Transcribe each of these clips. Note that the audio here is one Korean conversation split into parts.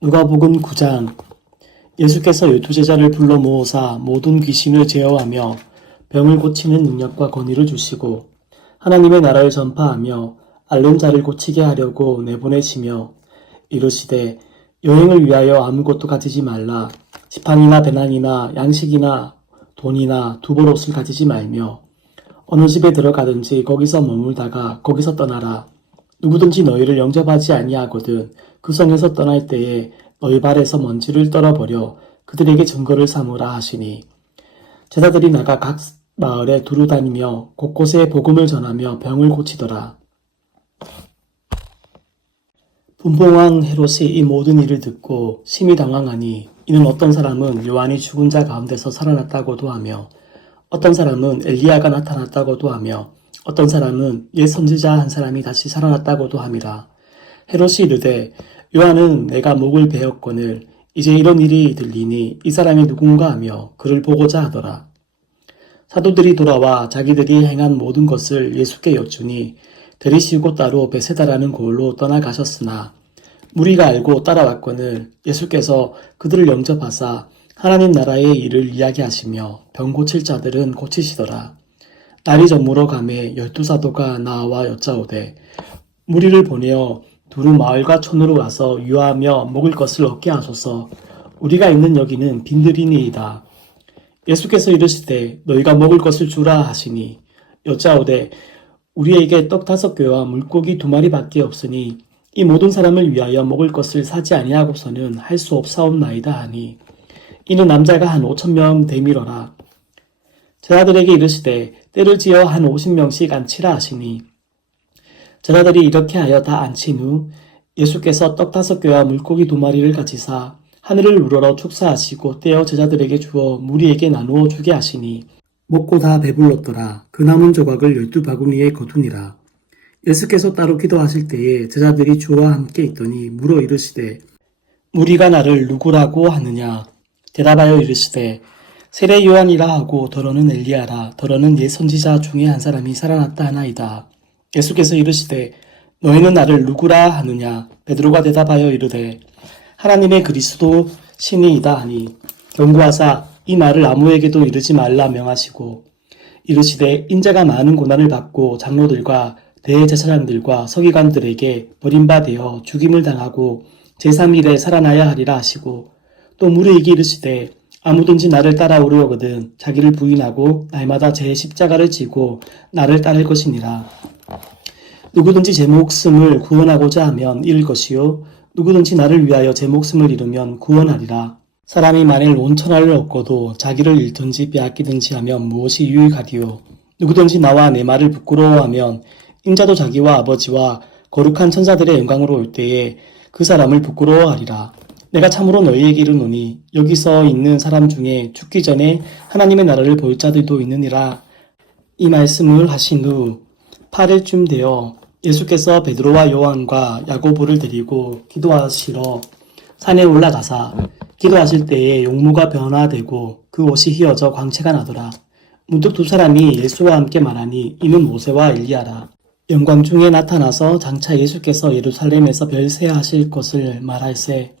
누가복음 9장. 예수께서 12제자를 불러 모으사 모든 귀신을 제어하며 병을 고치는 능력과 권위를 주시고 하나님의 나라를 전파하며 앓는 자를 고치게 하려고 내보내시며 이르시되 여행을 위하여 아무것도 가지지 말라. 지팡이나 배낭이나 양식이나 돈이나 두벌옷을 가지지 말며 어느 집에 들어가든지 거기서 머물다가 거기서 떠나라. 누구든지 너희를 영접하지 아니하거든 그 성에서 떠날 때에 너희 발에서 먼지를 떨어버려 그들에게 증거를 삼으라 하시니, 제자들이 나가 각 마을에 두루 다니며 곳곳에 복음을 전하며 병을 고치더라. 분봉왕 헤롯이 이 모든 일을 듣고 심히 당황하니, 이는 어떤 사람은 요한이 죽은 자 가운데서 살아났다고도 하며 어떤 사람은 엘리야가 나타났다고도 하며 어떤 사람은 옛 선지자 한 사람이 다시 살아났다고도 함이라. 헤롯이 이르되 요한은 내가 목을 베었거늘 이제 이런 일이 들리니 이 사람이 누군가 하며 그를 보고자 하더라. 사도들이 돌아와 자기들이 행한 모든 것을 예수께 여쭈니 데리시고 따로 베세다라는 곳으로 떠나가셨으나 무리가 알고 따라왔거늘 예수께서 그들을 영접하사 하나님 나라의 일을 이야기하시며 병 고칠 자들은 고치시더라. 날이 저물어 가매 12사도가 나와 여짜오되 무리를 보내어 두루 마을과 촌으로 와서 유하며 먹을 것을 얻게 하소서. 우리가 있는 여기는 빈들이니이다. 예수께서 이르시되 너희가 먹을 것을 주라 하시니 여짜오되 우리에게 떡 5개와 물고기 2마리밖에 없으니 이 모든 사람을 위하여 먹을 것을 사지 아니하고서는 할 수 없사옵나이다 하니, 이는 남자가 한 5,000명 되밀어라. 제자들에게 이르시되 때를 지어 한 50명씩 앉히라 하시니, 제자들이 이렇게 하여 다 앉힌 후 예수께서 떡 5개와 물고기 2마리를 가지사 하늘을 우러러 축사하시고 떼어 제자들에게 주어 무리에게 나누어 주게 하시니 먹고 다 배불렀더라. 그 남은 조각을 12바구니에 거두니라. 예수께서 따로 기도하실 때에 제자들이 주와 함께 있더니 물어 이르시되 무리가 나를 누구라고 하느냐? 대답하여 이르시되 세례 요한이라 하고 더러는 엘리야라. 더러는 옛 선지자 중에 한 사람이 살아났다 하나이다. 예수께서 이르시되 너희는 나를 누구라 하느냐? 베드로가 대답하여 이르되 하나님의 그리스도 신이이다 하니, 경고하사 이 말을 아무에게도 이르지 말라 명하시고 이르시되 인자가 많은 고난을 받고 장로들과 대제사장들과 서기관들에게 버림받아 죽임을 당하고 제3일에 살아나야 하리라 하시고, 또 무리에게 이르시되 아무든지 나를 따라오려거든 자기를 부인하고 날마다 제 십자가를 지고 나를 따를 것이니라. 누구든지 제 목숨을 구원하고자 하면 잃을 것이요 누구든지 나를 위하여 제 목숨을 잃으면 구원하리라. 사람이 만일 온 천하를 얻고도 자기를 잃든지 빼앗기든지 하면 무엇이 유익하리요? 누구든지 나와 내 말을 부끄러워하면 인자도 자기와 아버지와 거룩한 천사들의 영광으로 올 때에 그 사람을 부끄러워하리라. 내가 참으로 너희에게 이르노니 여기서 있는 사람 중에 죽기 전에 하나님의 나라를 볼 자들도 있느니라. 이 말씀을 하신 후 8일쯤 되어 예수께서 베드로와 요한과 야고보를 데리고 기도하시러 산에 올라가사 기도하실 때에 용모가 변화되고 그 옷이 휘어져 광채가 나더라. 문득 두 사람이 예수와 함께 말하니 이는 모세와 엘리야라. 영광 중에 나타나서 장차 예수께서 예루살렘에서 별세하실 것을 말할세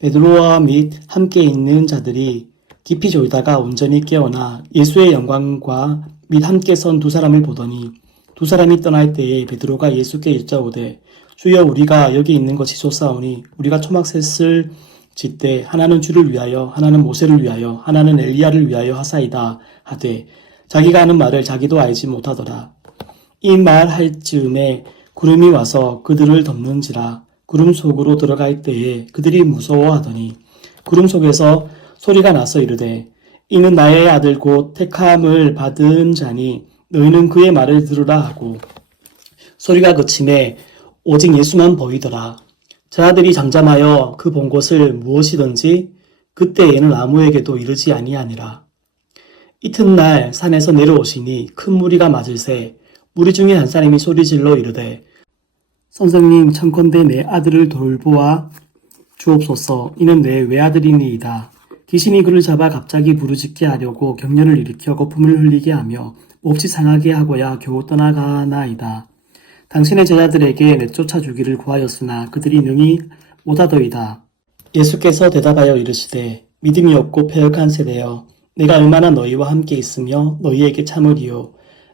베드로와 및 함께 있는 자들이 깊이 졸다가 온전히 깨어나 예수의 영광과 및 함께 선 두 사람을 보더니, 두 사람이 떠날 때에 베드로가 예수께 여짜오되 주여 우리가 여기 있는 것이 좋사오니 우리가 초막셋을 짓되 하나는 주를 위하여 하나는 모세를 위하여 하나는 엘리야를 위하여 하사이다 하되 자기가 하는 말을 자기도 알지 못하더라. 이 말 할 즈음에 구름이 와서 그들을 덮는지라. 구름 속으로 들어갈 때에 그들이 무서워하더니 구름 속에서 소리가 나서 이르되 이는 나의 아들 곧 택함을 받은 자니 너희는 그의 말을 들으라 하고, 소리가 그침에 오직 예수만 보이더라. 제자들이 잠잠하여 그 본 것을 무엇이든지 그때에는 아무에게도 이르지 아니하니라. 이튿날 산에서 내려오시니 큰 무리가 맞을새 무리 중에 한 사람이 소리질러 이르되 선생님 청컨대 내 아들을 돌보아 주옵소서. 이는 내 외아들이니이다. 귀신이 그를 잡아 갑자기 부르짖게 하려고 격렬을 일으켜 거품을 흘리게 하며 몹시 상하게 하고야 겨우 떠나가나이다. 당신의 제자들에게 내쫓아 주기를 구하였으나 그들이 능히 못하더이다. 예수께서 대답하여 이르시되 믿음이 없고 패역한 세대여 내가 얼마나 너희와 함께 있으며 너희에게 참으리요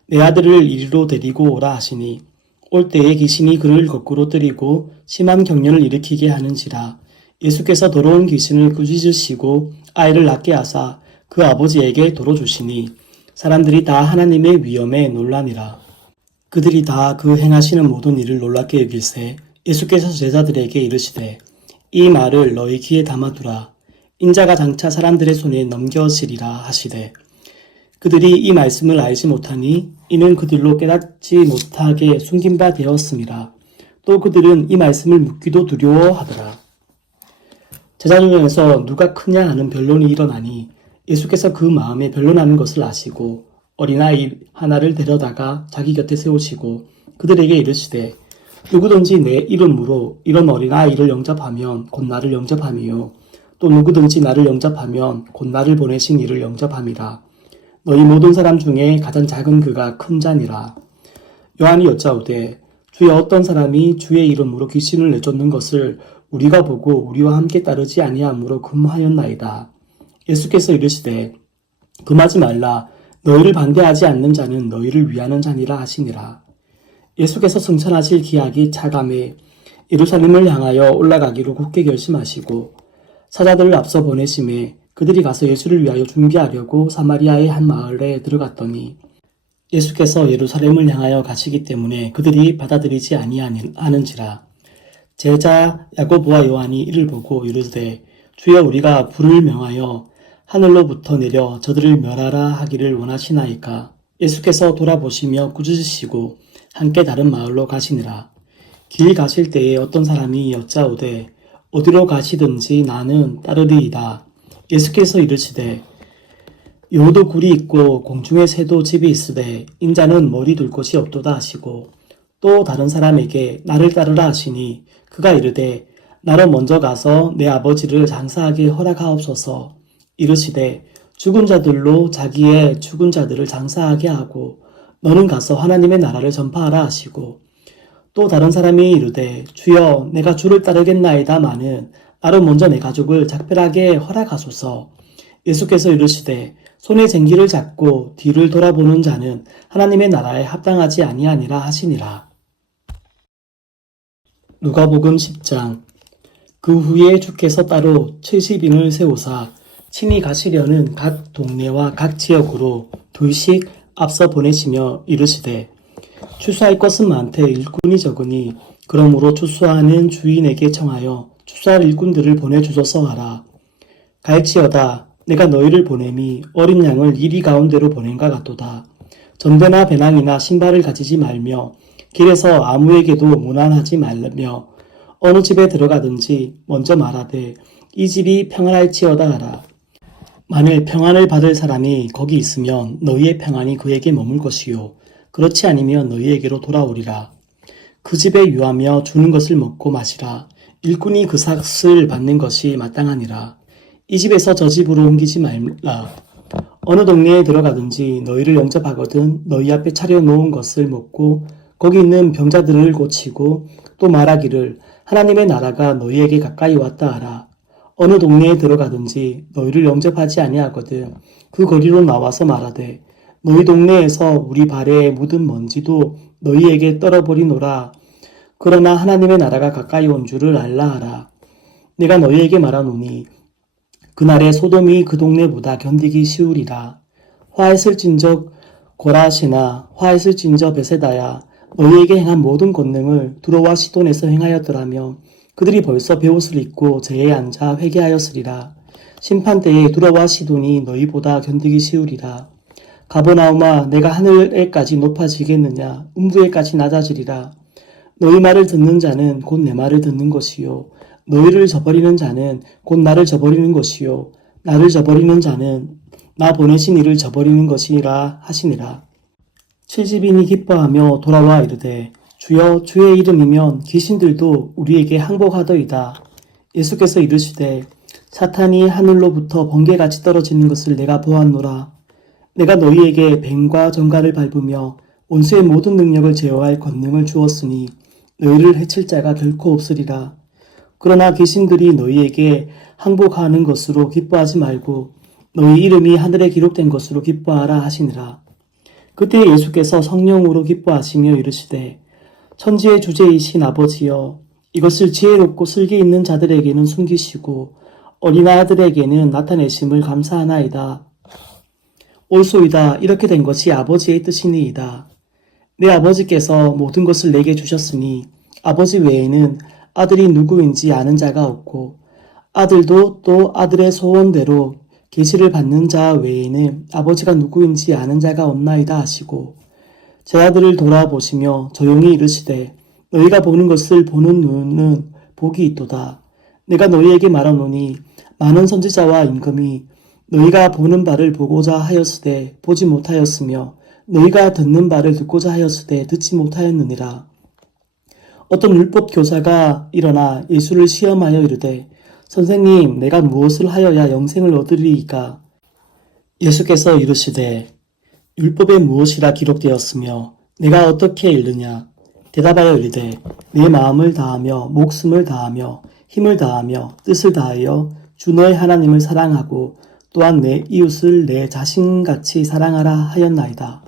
내 아들을 이리로 데리고 오라 하시니 올 때에 귀신이 그를 거꾸로 뜨리고 심한 경련을 일으키게 하는지라 예수께서 더러운 귀신을 꾸짖으시고 아이를 낫게 하사 그 아버지에게 도로 주시니 사람들이 다 하나님의 위엄에 놀라니라. 그들이 다 그 행하시는 모든 일을 놀랍게 여길세 예수께서 제자들에게 이르시되 이 말을 너희 귀에 담아두라. 인자가 장차 사람들의 손에 넘겨지리라 하시되 그들이 이 말씀을 알지 못하니 이는 그들로 깨닫지 못하게 숨긴 바 되었음이라. 또 그들은 이 말씀을 묻기도 두려워하더라. 제자 중에서 누가 크냐 하는 변론이 일어나니 예수께서 그 마음에 변론하는 것을 아시고 어린아이 하나를 데려다가 자기 곁에 세우시고 그들에게 이르시되 누구든지 내 이름으로 이런 어린아이를 영접하면 곧 나를 영접함이요 또 누구든지 나를 영접하면 곧 나를 보내신 이를 영접함이라. 너희 모든 사람 중에 가장 작은 그가 큰 자니라. 요한이 여짜오되 주여 어떤 사람이 주의 이름으로 귀신을 내쫓는 것을 우리가 보고 우리와 함께 따르지 아니하므로 금하였나이다. 예수께서 이르시되 금하지 말라. 너희를 반대하지 않는 자는 너희를 위하는 자니라 하시니라. 예수께서 승천하실 기약이 차감해 예루살렘을 향하여 올라가기로 굳게 결심하시고 사자들을 앞서 보내심에 그들이 가서 예수를 위하여 준비하려고 사마리아의 한 마을에 들어갔더니 예수께서 예루살렘을 향하여 가시기 때문에 그들이 받아들이지 아니하는지라. 제자 야고보와 요한이 이를 보고 이르되 주여 우리가 불을 명하여 하늘로부터 내려 저들을 멸하라 하기를 원하시나이까. 예수께서 돌아보시며 꾸짖으시고 함께 다른 마을로 가시니라. 길 가실 때에 어떤 사람이 여짜오되 어디로 가시든지 나는 따르리이다. 예수께서 이르시되 요도 굴이 있고 공중의 새도 집이 있으되 인자는 머리 둘 곳이 없도다 하시고 또 다른 사람에게 나를 따르라 하시니 그가 이르되 나로 먼저 가서 내 아버지를 장사하게 허락하옵소서. 이르시되 죽은 자들로 자기의 죽은 자들을 장사하게 하고 너는 가서 하나님의 나라를 전파하라 하시고 또 다른 사람이 이르되 주여 내가 주를 따르겠나이다마는 나로 먼저 내 가족을 작별하게 허락하소서. 예수께서 이르시되 손에 쟁기를 잡고 뒤를 돌아보는 자는 하나님의 나라에 합당하지 아니하니라 하시니라. 누가복음 10장. 그 후에 주께서 따로 70인을 세우사 친히 가시려는 각 동네와 각 지역으로 둘씩 앞서 보내시며 이르시되 추수할 것은 많되 일꾼이 적으니 그러므로 추수하는 주인에게 청하여 추수할 일꾼들을 보내주소서 하라. 갈지어다 내가 너희를 보냄이 어린 양을 이리 가운데로 보낸과 같도다. 전대나 배낭이나 신발을 가지지 말며 길에서 아무에게도 문안하지 말며 어느 집에 들어가든지 먼저 말하되 이 집이 평안할지어다 하라. 만일 평안을 받을 사람이 거기 있으면 너희의 평안이 그에게 머물 것이요 그렇지 아니면 너희에게로 돌아오리라. 그 집에 유하며 주는 것을 먹고 마시라. 일꾼이 그 삭을 받는 것이 마땅하니라. 이 집에서 저 집으로 옮기지 말라. 어느 동네에 들어가든지 너희를 영접하거든 너희 앞에 차려놓은 것을 먹고 거기 있는 병자들을 고치고 또 말하기를 하나님의 나라가 너희에게 가까이 왔다 하라. 어느 동네에 들어가든지 너희를 영접하지 아니하거든 그 거리로 나와서 말하되 너희 동네에서 우리 발에 묻은 먼지도 너희에게 떨어버리노라. 그러나 하나님의 나라가 가까이 온 줄을 알라 하라. 내가 너희에게 말하노니 그날에 소돔이 그 동네보다 견디기 쉬우리라. 화했을진저 고라시나 화했을진저 베세다야 너희에게 행한 모든 권능을 두로와 시돈에서 행하였더라며 그들이 벌써 베옷을 입고 제에 앉아 회개하였으리라. 심판때에 두로와 시돈이 너희보다 견디기 쉬우리라. 가버나움아 내가 하늘에까지 높아지겠느냐 음부에까지 낮아지리라. 너희 말을 듣는 자는 곧 내 말을 듣는 것이요 너희를 저버리는 자는 곧 나를 저버리는 것이요 나를 저버리는 자는 나 보내신 이를 저버리는 것이라 하시니라. 70인이 기뻐하며 돌아와 이르되 주여 주의 이름이면 귀신들도 우리에게 항복하더이다. 예수께서 이르시되 사탄이 하늘로부터 번개같이 떨어지는 것을 내가 보았노라. 내가 너희에게 뱀과 정갈을 밟으며 원수의 모든 능력을 제어할 권능을 주었으니 너희를 해칠 자가 결코 없으리라. 그러나 귀신들이 너희에게 항복하는 것으로 기뻐하지 말고 너희 이름이 하늘에 기록된 것으로 기뻐하라 하시니라. 그때 예수께서 성령으로 기뻐하시며 이르시되 천지의 주제이신 아버지여 이것을 지혜롭고 슬기 있는 자들에게는 숨기시고 어린아이들에게는 나타내심을 감사하나이다. 옳소이다. 이렇게 된 것이 아버지의 뜻이니이다. 내 아버지께서 모든 것을 내게 주셨으니 아버지 외에는 아들이 누구인지 아는 자가 없고 아들도 또 아들의 소원대로 계시를 받는 자 외에는 아버지가 누구인지 아는 자가 없나이다 하시고 제자들을 돌아보시며 조용히 이르시되 너희가 보는 것을 보는 눈은 복이 있도다. 내가 너희에게 말하노니 많은 선지자와 임금이 너희가 보는 바를 보고자 하였으되 보지 못하였으며 너희가 듣는 바를 듣고자 하였으되 듣지 못하였느니라. 어떤 율법 교사가 일어나 예수를 시험하여 이르되 선생님 내가 무엇을 하여야 영생을 얻으리이까? 예수께서 이르시되 율법에 무엇이라 기록되었으며 내가 어떻게 읽느냐? 대답하여 이르되 내 마음을 다하며 목숨을 다하며 힘을 다하며 뜻을 다하여 주 너의 하나님을 사랑하고 또한 내 이웃을 내 자신같이 사랑하라 하였나이다.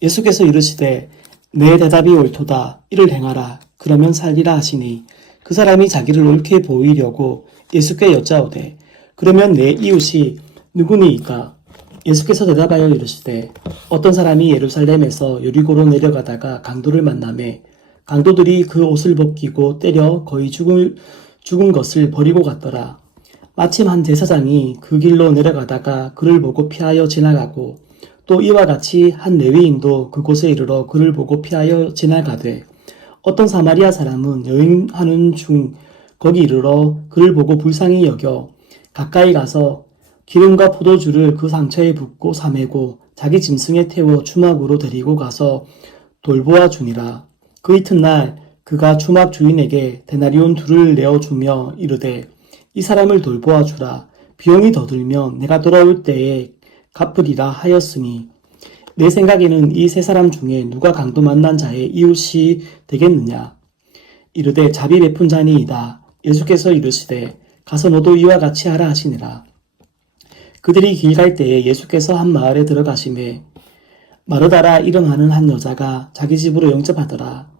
예수께서 이르시되 내 대답이 옳도다. 이를 행하라. 그러면 살리라 하시니 그 사람이 자기를 옳게 보이려고 예수께 여짜오되 그러면 내 이웃이 누구니이까? 예수께서 대답하여 이르시되 어떤 사람이 예루살렘에서 여리고로 내려가다가 강도를 만나매 강도들이 그 옷을 벗기고 때려 거의 죽은 것을 버리고 갔더라. 마침 한 제사장이 그 길로 내려가다가 그를 보고 피하여 지나가고 또 이와 같이 한 레위인도 그곳에 이르러 그를 보고 피하여 지나가되 어떤 사마리아 사람은 여행하는 중 거기 이르러 그를 보고 불쌍히 여겨 가까이 가서 기름과 포도주를 그 상처에 붓고 사매고 자기 짐승에 태워 주막으로 데리고 가서 돌보아 주니라. 그 이튿날 그가 주막 주인에게 데나리온 2를 내어주며 이르되 이 사람을 돌보아 주라. 비용이 더 들면 내가 돌아올 때에 갚으리라 하였으니 내 생각에는 이 세 사람 중에 누가 강도 만난 자의 이웃이 되겠느냐? 이르되 자비 베푼 자니이다. 예수께서 이르시되 가서 너도 이와 같이 하라 하시니라. 그들이 길 갈 때에 예수께서 한 마을에 들어가시매 마르다라 이름하는 한 여자가 자기 집으로 영접하더라.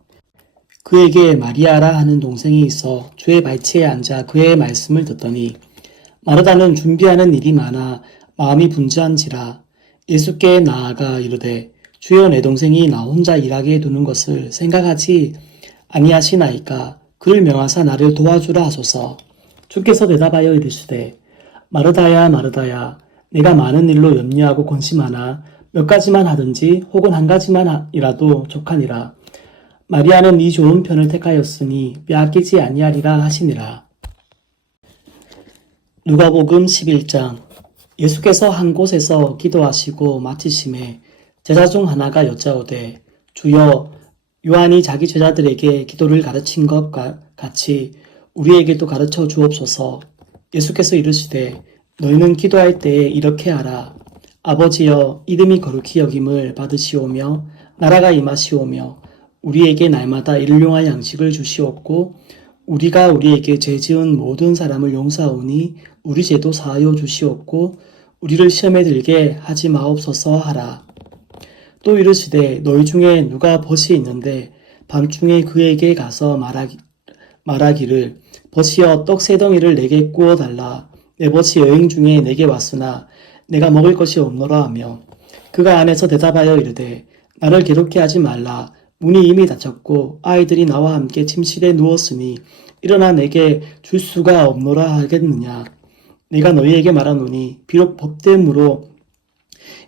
그에게 마리아라 하는 동생이 있어 주의 발치에 앉아 그의 말씀을 듣더니 마르다는 준비하는 일이 많아 마음이 분주한지라. 예수께 나아가 이르되 주여 내 동생이 나 혼자 일하게 두는 것을 생각하지 아니하시나이까? 그를 명하사 나를 도와주라 하소서. 주께서 대답하여 이르시되 마르다야 마르다야 내가 많은 일로 염려하고 권심하나 몇 가지만 하든지 혹은 한 가지만이라도 족하니라. 마리아는 이 좋은 편을 택하였으니 빼앗기지 아니하리라 하시니라. 누가복음 11장. 예수께서 한 곳에서 기도하시고 마치심에 제자 중 하나가 여짜오되 주여 요한이 자기 제자들에게 기도를 가르친 것과 같이 우리에게도 가르쳐 주옵소서. 예수께서 이르시되 너희는 기도할 때에 이렇게 하라. 아버지여 이름이 거룩히 여김을 받으시오며 나라가 임하시오며 우리에게 날마다 일용할 양식을 주시옵고 우리가 우리에게 죄 지은 모든 사람을 용서하오니 우리 죄도 사하여 주시옵고 우리를 시험에 들게 하지 마옵소서 하라. 또 이르시되 너희 중에 누가 벗이 있는데 밤중에 그에게 가서 말하기를 벗이여 떡 3덩이를 내게 구워 달라. 내 벗이 여행 중에 내게 왔으나 내가 먹을 것이 없노라 하며 그가 안에서 대답하여 이르되 나를 괴롭게 하지 말라. 문이 이미 닫혔고 아이들이 나와 함께 침실에 누웠으니 일어나 내게 줄 수가 없노라 하겠느냐. 내가 너희에게 말하노니 비록 법됨으로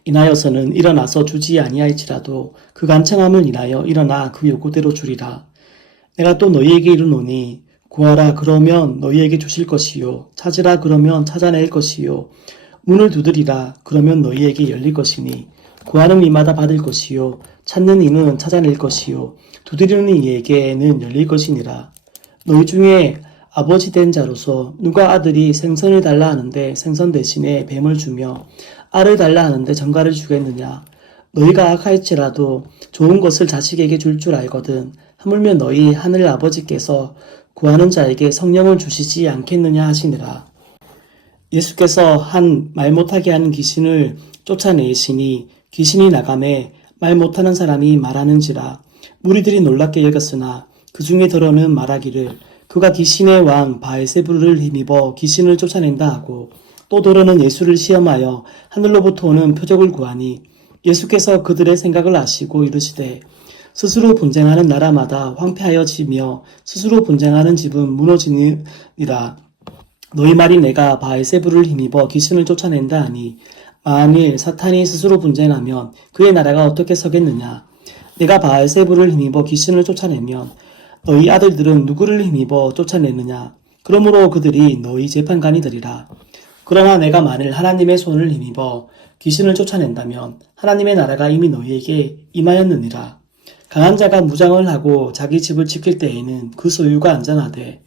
인하여서는 일어나서 주지 아니할지라도 그 간청함을 인하여 일어나 그 요구대로 주리라. 내가 또 너희에게 이르노니 구하라 그러면 너희에게 주실 것이요 찾으라 그러면 찾아낼 것이요 문을 두드리라 그러면 너희에게 열릴 것이니 구하는 이마다 받을 것이요 찾는 이는 찾아낼 것이요 두드리는 이에게는 열릴 것이니라. 너희 중에 아버지 된 자로서 누가 아들이 생선을 달라 하는데 생선 대신에 뱀을 주며 알을 달라 하는데 전갈을 주겠느냐. 너희가 악할지라도 좋은 것을 자식에게 줄 알거든. 하물며 너희 하늘 아버지께서 구하는 자에게 성령을 주시지 않겠느냐 하시니라. 예수께서 한 말 못하게 하는 귀신을 쫓아내시니 귀신이 나가매 말 못하는 사람이 말하는지라. 무리들이 놀랍게 여겼으나 그 중에 더러는 말하기를 그가 귀신의 왕 바알세불을 힘입어 귀신을 쫓아낸다 하고, 또 더러는 예수를 시험하여 하늘로부터 오는 표적을 구하니 예수께서 그들의 생각을 아시고 이르시되 스스로 분쟁하는 나라마다 황폐하여지며 스스로 분쟁하는 집은 무너지니라. 너희 말이 내가 바알세불을 힘입어 귀신을 쫓아낸다 하니 만일 사탄이 스스로 분쟁하면 그의 나라가 어떻게 서겠느냐. 내가 바알세불을 힘입어 귀신을 쫓아내면 너희 아들들은 누구를 힘입어 쫓아내느냐. 그러므로 그들이 너희 재판관이 되리라. 그러나 내가 만일 하나님의 손을 힘입어 귀신을 쫓아낸다면 하나님의 나라가 이미 너희에게 임하였느니라. 강한 자가 무장을 하고 자기 집을 지킬 때에는 그 소유가 안전하되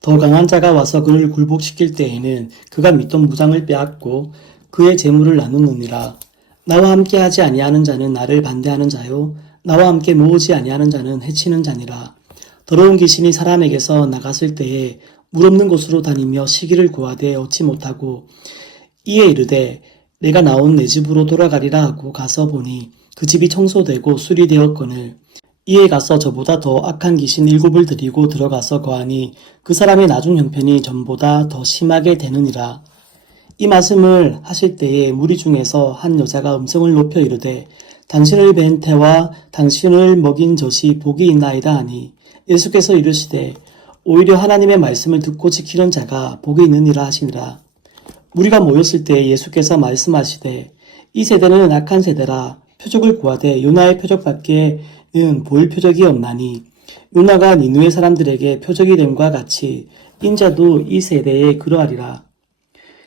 더 강한 자가 와서 그를 굴복시킬 때에는 그가 믿던 무장을 빼앗고 그의 재물을 나누느니라. 나와 함께 하지 아니하는 자는 나를 반대하는 자요 나와 함께 모으지 아니하는 자는 해치는 자니라. 더러운 귀신이 사람에게서 나갔을 때에 물 없는 곳으로 다니며 시기를 구하되 얻지 못하고 이에 이르되 내가 나온 내 집으로 돌아가리라 하고 가서 보니 그 집이 청소되고 수리되었거늘 이에 가서 저보다 더 악한 귀신 7을 들이고 들어가서 거하니 그 사람의 나중 형편이 전보다 더 심하게 되느니라. 이 말씀을 하실 때에 무리 중에서 한 여자가 음성을 높여 이르되 당신을 뵌 태와 당신을 먹인 젖이 복이 있나이다 하니 예수께서 이르시되 오히려 하나님의 말씀을 듣고 지키는 자가 복이 있느니라 하시니라. 무리가 모였을 때 예수께서 말씀하시되 이 세대는 악한 세대라. 표적을 구하되 요나의 표적밖에는 보일 표적이 없나니 요나가 니느웨 사람들에게 표적이 됨과 같이 인자도 이 세대에 그러하리라.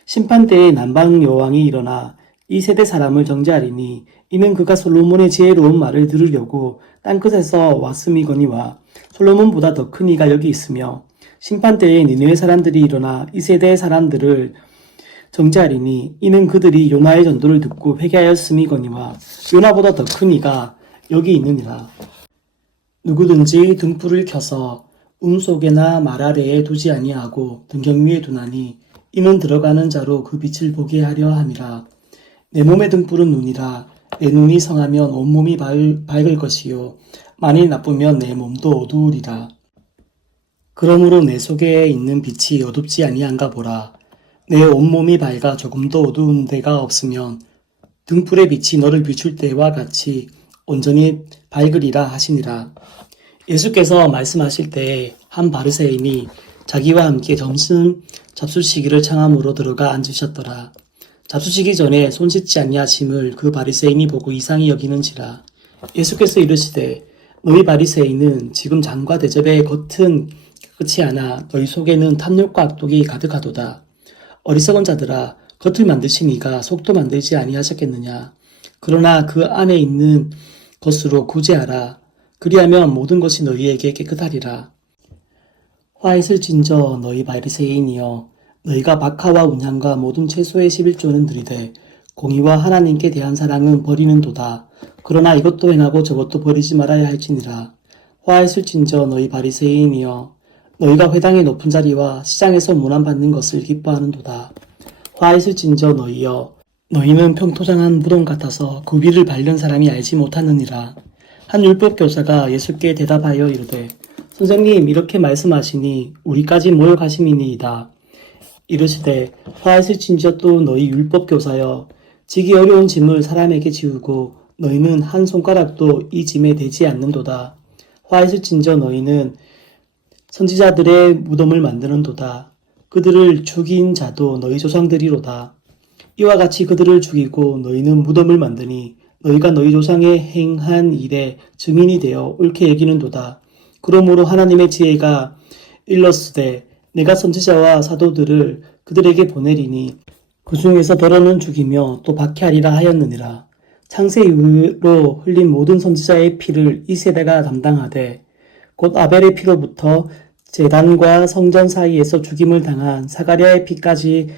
심판때에 남방 여왕이 일어나 이 세대 사람을 정죄하리니 이는 그가 솔로몬의 지혜로운 말을 들으려고 땅끝에서 왔음이거니와 솔로몬보다 더 큰 이가 여기 있으며 심판때에 니느웨 사람들이 일어나 이 세대의 사람들을 정죄하리니 이는 그들이 요나의 전도를 듣고 회개하였음이거니와 요나보다 더 큰 이가 여기 있느니라. 누구든지 등불을 켜서 속에나 말 아래에 두지 아니하고 등경 위에 두나니 이는 들어가는 자로 그 빛을 보게 하려 함이라. 내 몸의 등불은 눈이라. 내 눈이 성하면 온몸이 밝을 것이요 만일 나쁘면 내 몸도 어두우리라. 그러므로 내 속에 있는 빛이 어둡지 아니한가 보라. 내 온몸이 밝아 조금도 어두운 데가 없으면 등불의 빛이 너를 비출 때와 같이 온전히 밝으리라 하시니라. 예수께서 말씀하실 때에 한 바리새인이 자기와 함께 점심 잡수시기를 청함으로 들어가 앉으셨더라. 잡수시기 전에 손 씻지 아니하심을 그 바리새인이 보고 이상히 여기는지라. 예수께서 이르시되 너희 바리새인은 지금 장과 대접의 겉은 깨끗이 하나 너희 속에는 탐욕과 악독이 가득하도다. 어리석은 자들아, 겉을 만드신 이가 속도 만들지 아니하셨겠느냐. 그러나 그 안에 있는 것으로 구제하라. 그리하면 모든 것이 너희에게 깨끗하리라. 화 있을진저 너희 바리새인이여, 너희가 박하와 운향과 모든 채소의 11조는 들이되 공의와 하나님께 대한 사랑은 버리는도다. 그러나 이것도 행하고 저것도 버리지 말아야 할지니라. 화 있을진저 너희 바리새인이여, 너희가 회당의 높은 자리와 시장에서 문안받는 것을 기뻐하는도다. 화 있을진저 너희여, 너희는 평토장한 무덤 같아서 그 위를 밟는 사람이 알지 못하느니라. 한 율법교사가 예수께 대답하여 이르되 선생님, 이렇게 말씀하시니 우리까지 모여가심이니이다. 이르시되 화 있을진저 또 너희 율법교사여, 지기 어려운 짐을 사람에게 지우고 너희는 한 손가락도 이 짐에 대지 않는도다. 화 있을진저 너희는 선지자들의 무덤을 만드는도다. 그들을 죽인 자도 너희 조상들이로다. 이와 같이 그들을 죽이고 너희는 무덤을 만드니 너희가 너희 조상의 행한 일에 증인이 되어 옳게 여기는도다. 그러므로 하나님의 지혜가 일렀으되 내가 선지자와 사도들을 그들에게 보내리니 그 중에서 더러는 죽이며 또 박해하리라 하였느니라. 창세 이후로 흘린 모든 선지자의 피를 이 세대가 담당하되 곧 아벨의 피로부터 제단과 성전 사이에서 죽임을 당한 사가랴의 피까지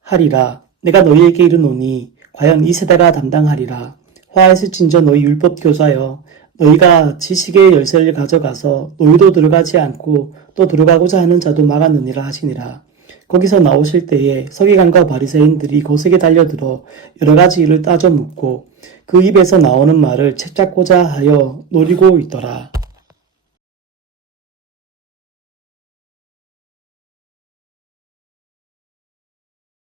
하리라. 내가 너희에게 이르노니 과연 이 세대가 담당하리라. 화 있을진저 너희 율법교사여, 너희가 지식의 열쇠를 가져가서 너희도 들어가지 않고 또 들어가고자 하는 자도 막았느니라 하시니라. 거기서 나오실 때에 서기관과 바리새인들이 거세게 달려들어 여러 가지 일을 따져 묻고 그 입에서 나오는 말을 채잡고자 하여 노리고 있더라.